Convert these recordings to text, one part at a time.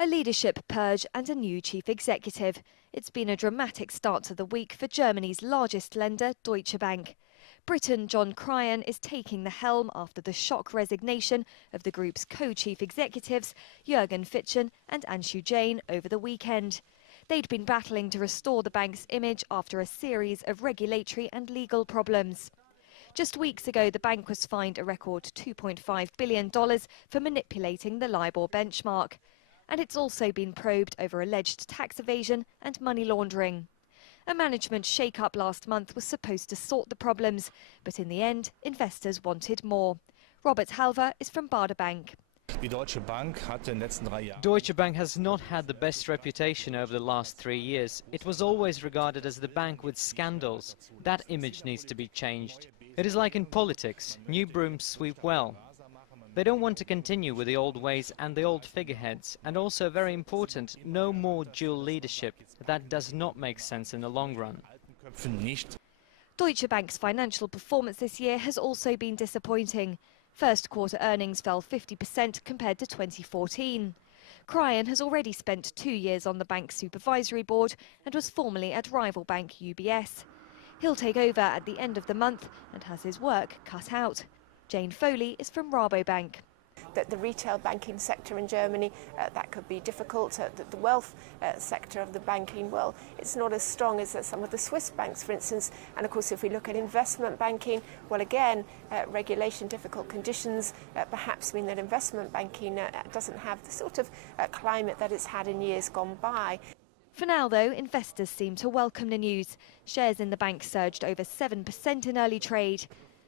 A leadership purge and a new chief executive. It's been a dramatic start to the week for Germany's largest lender, Deutsche Bank. Briton John Cryan is taking the helm after the shock resignation of the group's co-chief executives, Juergen Fitschen and Anshu Jain, over the weekend. They'd been battling to restore the bank's image after a series of regulatory and legal problems. Just weeks ago, the bank was fined a record $2.5 billion for manipulating the LIBOR benchmark. And it's also been probed over alleged tax evasion and money laundering. A management shake-up last month was supposed to sort the problems, but in the end, investors wanted more. Robert Halver is from Baader Bank. Deutsche Bank has not had the best reputation over the last 3 years. It was always regarded as the bank with scandals. That image needs to be changed. It is like in politics, new brooms sweep well. They don't want to continue with the old ways and the old figureheads. And also, very important, no more dual leadership. That does not make sense in the long run. Deutsche Bank's financial performance this year has also been disappointing. First quarter earnings fell 50% compared to 2014. Cryan has already spent 2 years on the bank's supervisory board and was formerly at rival bank UBS. He'll take over at the end of the month and has his work cut out. Jane Foley is from Rabobank. The retail banking sector in Germany, that could be difficult. The wealth sector of the banking, well, it's not as strong as some of the Swiss banks, for instance. And of course, if we look at investment banking, well, again, regulation, difficult conditions perhaps mean that investment banking doesn't have the sort of climate that it's had in years gone by. For now, though, investors seem to welcome the news. Shares in the bank surged over 7% in early trade.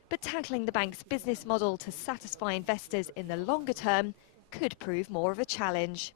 But tackling the bank's business model to satisfy investors in the longer term could prove more of a challenge.